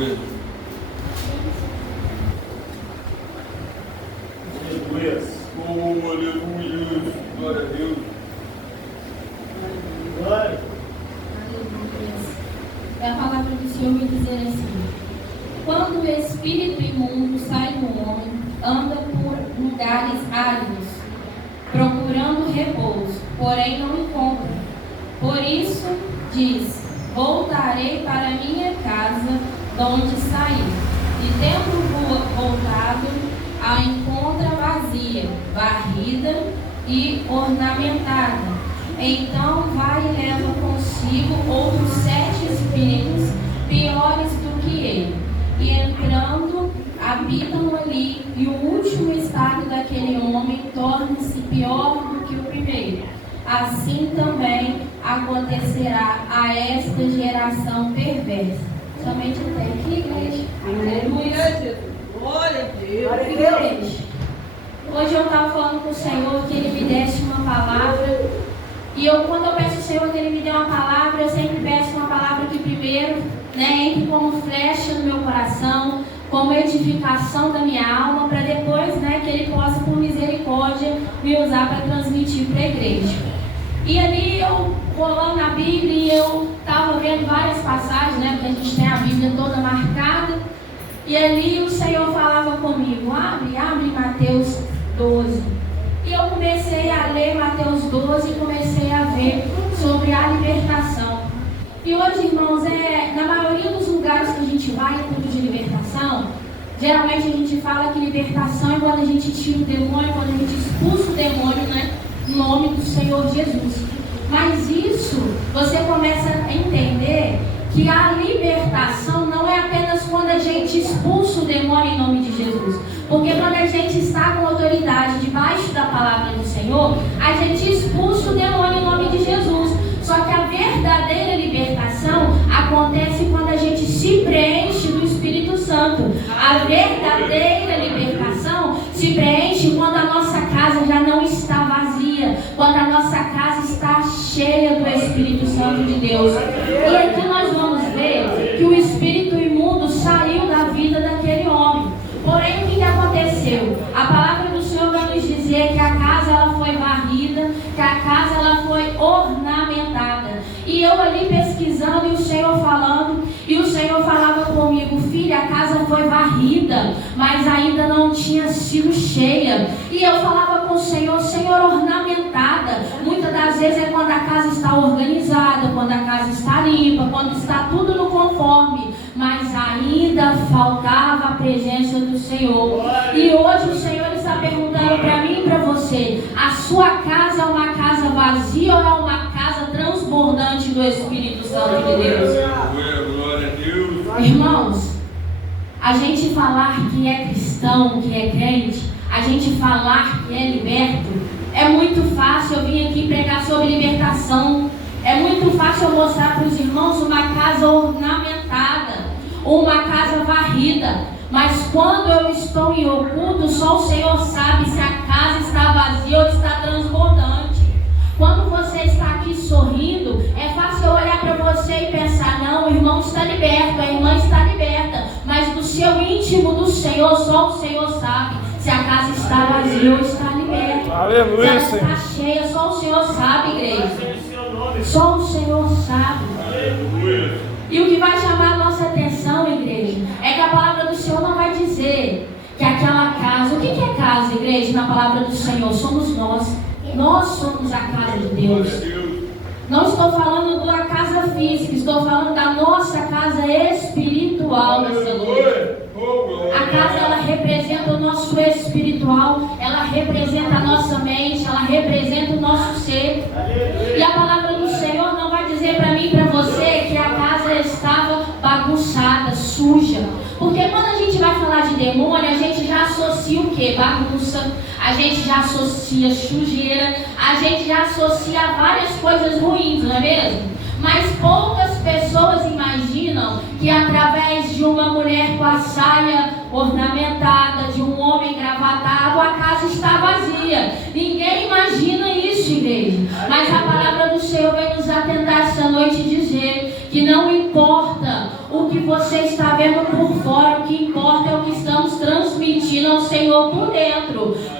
Aleluia. Aleluia. Oh, aleluia. Glória a Deus. Glória. É a palavra do Senhor me dizer assim: quando o espírito imundo sai do homem, anda por lugares áridos, procurando repouso, porém não encontra. Por isso diz: voltarei para minha casa, de onde saí. E tendo voltado, a encontra vazia, varrida e ornamentada. Então vai e leva consigo outros 7 espíritos piores do que ele. E entrando, habitam ali, e o último estado daquele homem torna-se pior do que o primeiro. Assim também acontecerá a esta geração perversa. Somente até aqui, igreja. Aleluia. Glória a Deus. Igreja. Hoje eu estava falando com o Senhor que Ele me desse uma palavra. E quando eu peço ao Senhor que Ele me dê uma palavra, eu sempre peço uma palavra que primeiro, entre como flecha no meu coração, como edificação da minha alma, para depois, que Ele possa, por misericórdia, me usar para transmitir para a igreja. E ali eu, rolando na Bíblia, e eu estava vendo várias passagens, porque a gente tem a Bíblia toda marcada, e ali o Senhor falava comigo: abre Mateus 12. E eu comecei a ler Mateus 12 e comecei a ver sobre a libertação. E hoje, irmãos, na maioria dos lugares que a gente vai, culto de libertação, geralmente a gente fala que libertação é quando a gente tira o demônio, quando a gente expulsa o demônio, no nome do Senhor Jesus. Mas isso, você começa a entender que a libertação não é apenas quando a gente expulsa o demônio em nome de Jesus. Porque quando a gente está com autoridade debaixo da palavra do Senhor, a gente expulsa o demônio em nome de Jesus. Só que a verdadeira libertação acontece quando a gente se preenche do Espírito Santo. A verdadeira libertação se preenche quando a nossa casa já não está vazia, quando a nossa casa está cheia do Espírito Santo de Deus. E aqui nós vamos ver que o espírito imundo saiu da vida daquele homem. Porém, o que aconteceu? A palavra do Senhor vai nos dizer que a casa ela foi varrida, que a casa ela foi ornamentada. E eu ali pesquisando e o Senhor falando, e o Senhor falava comigo: filha, a casa foi varrida, mas ainda não tinha sido cheia. E eu falava com o Senhor: Senhor, ornamentada. Muitas das vezes é quando a casa está organizada, quando a casa está limpa, quando está tudo no conforme, mas ainda faltava a presença do Senhor. E hoje o Senhor está perguntando para mim e para você: a sua casa é uma casa vazia ou é uma casa transbordante do Espírito Santo de Deus? Glória a Deus. Irmãos, a gente falar que é cristão, que é crente, a gente falar que é liberto, é muito fácil. Eu vim aqui pregar sobre libertação. É muito fácil eu mostrar para os irmãos uma casa ornamentada, uma casa varrida. Mas quando eu estou em oculto, só o Senhor sabe se a casa está vazia ou está transbordante. Quando você está aqui sorrindo, é fácil eu olhar para você e pensar: não, o irmão está liberto, a irmã está liberta. Mas do seu íntimo do Senhor, só o Senhor sabe se a casa está vazia ou está liberta. Aleluia, se ela está cheia, só o Senhor sabe, igreja. Só o Senhor sabe. Aleluia. E o que vai chamar a nossa atenção, igreja, é que a palavra do Senhor não vai dizer que aquela casa... O que é casa, igreja, na palavra do Senhor? Somos nós. Nós somos a casa de Deus. Não estou falando da casa física, estou falando da nossa casa espiritual nessa noite. A casa, ela representa o nosso espiritual, ela representa a nossa mente, ela representa o nosso ser. E a palavra do Senhor não vai dizer para mim e para você que a casa estava bagunçada, suja. Porque quando a gente vai falar de demônio, a gente já associa o quê? Bagunça, a gente já associa sujeira, a gente já associa várias coisas ruins, não é mesmo? Mas poucas pessoas imaginam que através de uma mulher com a saia ornamentada, de um homem gravatado, a casa está vazia. Ninguém imagina isso, igreja. Mas a palavra do Senhor vai nos atentar essa noite e dizer que não importa o que você está vendo por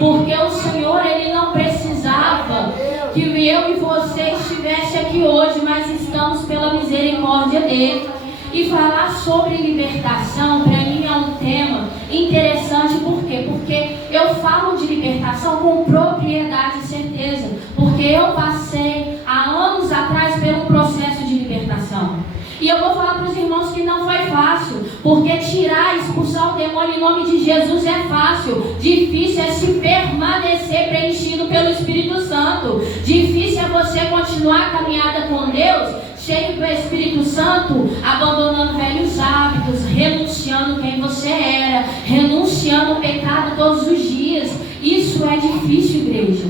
porque o Senhor, Ele não precisava que eu e você estivesse aqui hoje, mas estamos pela misericórdia dEle. E falar sobre libertação, para mim é um tema interessante. Por quê? Porque eu falo de libertação com propriedade e certeza, porque eu passei há anos atrás pelo processo de libertação. E eu vou falar para os irmãos que não foi fácil, porque tirar, expulsar o demônio em nome de Jesus é fácil. Difícil é se permanecer preenchido pelo Espírito Santo. Difícil é você continuar a caminhada com Deus, cheio do Espírito Santo, abandonando velhos hábitos, renunciando quem você era, renunciando o pecado todos os dias. Isso é difícil, igreja.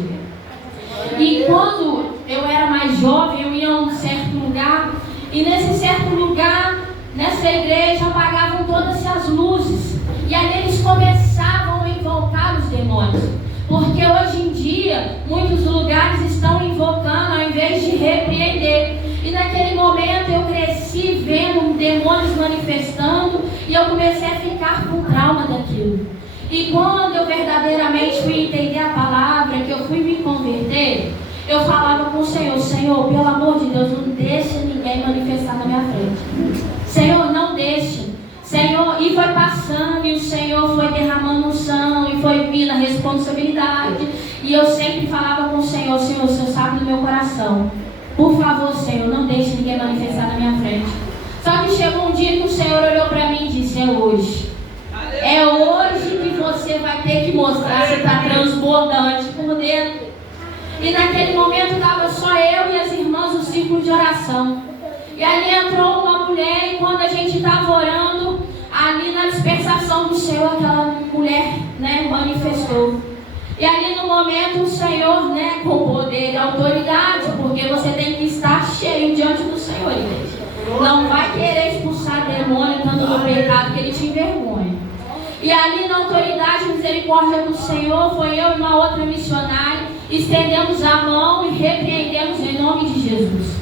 E quando eu era mais jovem, eu ia a um certo lugar, e nesse certo lugar, nessa igreja, apagavam todas as luzes, e ali eles começavam a invocar os demônios, porque hoje em dia muitos lugares estão invocando ao invés de repreender. E naquele momento eu cresci vendo demônios manifestando, e eu comecei a ficar com trauma daquilo. E quando eu verdadeiramente fui entender a palavra, que eu fui me converter, eu falava com o Senhor: Senhor, pelo amor de Deus, não deixe ninguém manifestar na minha frente. Senhor, não deixe. Senhor, e foi passando, e o Senhor foi derramando unção, e foi vindo a responsabilidade. E eu sempre falava com o Senhor: Senhor, o Senhor sabe do meu coração. Por favor, Senhor, não deixe ninguém manifestar na minha frente. Só que chegou um dia que o Senhor olhou para mim e disse: é hoje. É hoje que você vai ter que mostrar se está transbordante por dentro. E naquele momento estava só eu e as irmãs no círculo de oração. E ali entrou uma mulher, e quando a gente estava orando, ali na dispersação do Senhor, aquela mulher, manifestou. E ali no momento o Senhor, com poder e autoridade, porque você tem que estar cheio diante do Senhor, igreja. Não vai querer expulsar demônio estando no pecado, que ele te envergonha. E ali na autoridade e misericórdia do Senhor, foi eu e uma outra missionária, estendemos a mão e repreendemos em nome de Jesus.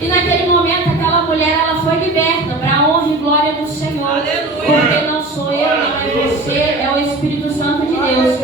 E naquele momento aquela mulher, ela foi liberta para a honra e glória do Senhor. Aleluia. Porque não sou eu, não é você, é o Espírito Santo de Deus.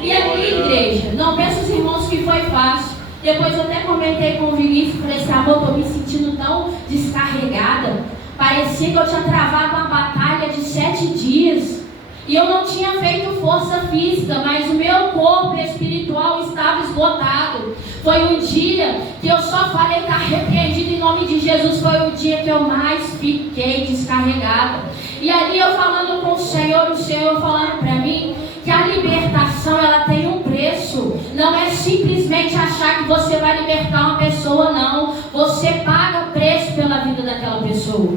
E ali, igreja, não pensa os irmãos que foi fácil. Depois eu até comentei com o Vinícius, falei assim: amor, estou me sentindo tão descarregada. Parecia que eu tinha travado uma batalha de 7 dias. E eu não tinha feito força física, mas o meu corpo espiritual estava esgotado. Foi um dia que eu só falei: está repreendido em nome de Jesus. Foi o dia que eu mais fiquei descarregada. E ali eu falando com o Senhor falando para mim que a libertação, ela tem um preço. Não é simplesmente achar que você vai libertar uma pessoa, não. Você paga preço pela vida daquela pessoa.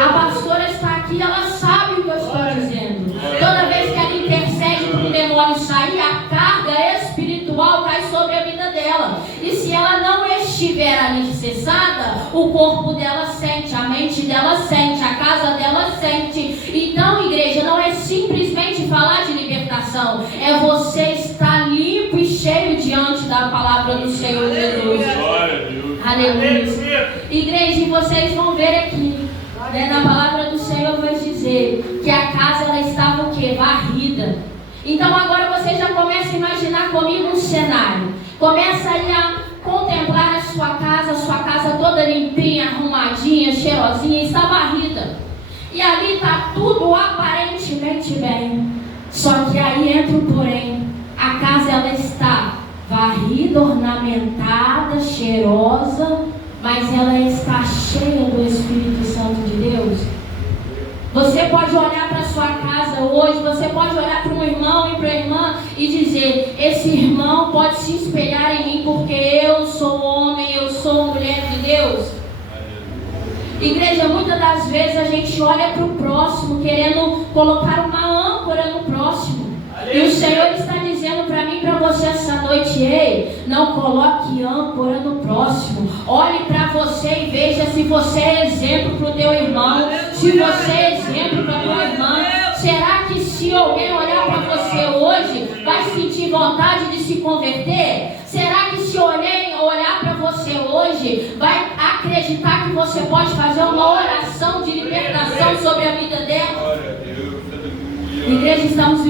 A pastora está aqui, ela sabe o que eu estou dizendo. Toda vez que ela intercede para o demônio sair, a carga espiritual cai sobre a vida dela. E se ela não estiver alicerçada, o corpo dela sente, a mente dela sente, a casa dela sente. Então, igreja, não é simplesmente falar de libertação, é você estar limpo e cheio diante da palavra do Senhor Jesus. Aleluia. Igreja, e vocês vão ver aqui, na palavra do Senhor vai dizer que a casa, ela estava o quê? Varrida. Então agora você já começa a imaginar comigo um cenário. Começa aí a contemplar a sua casa toda limpinha, arrumadinha, cheirosinha, está varrida. E ali está tudo aparentemente bem. Só que aí entra o porém. A casa, ela está varrida, ornamentada, cheirosa, mas ela está cheia do Espírito Santo de Deus. Você pode olhar para a sua casa hoje, você pode olhar para um irmão e para a irmã e dizer: esse irmão pode se espelhar em mim porque eu sou homem, eu sou mulher de Deus. Igreja, muitas das vezes a gente olha para o próximo querendo colocar uma âncora no próximo. E o Senhor está dizendo para mim e para você essa noite: ei, não coloque âncora no próximo. Olhe para você e veja se você é exemplo para o teu irmão, se você é exemplo para a tua irmã. Será que se alguém olhar para você hoje, vai sentir vontade de se converter? Será que se alguém olhar para você hoje, vai acreditar que você pode fazer uma oração de libertação sobre a vida dela? Igreja, estamos vivendo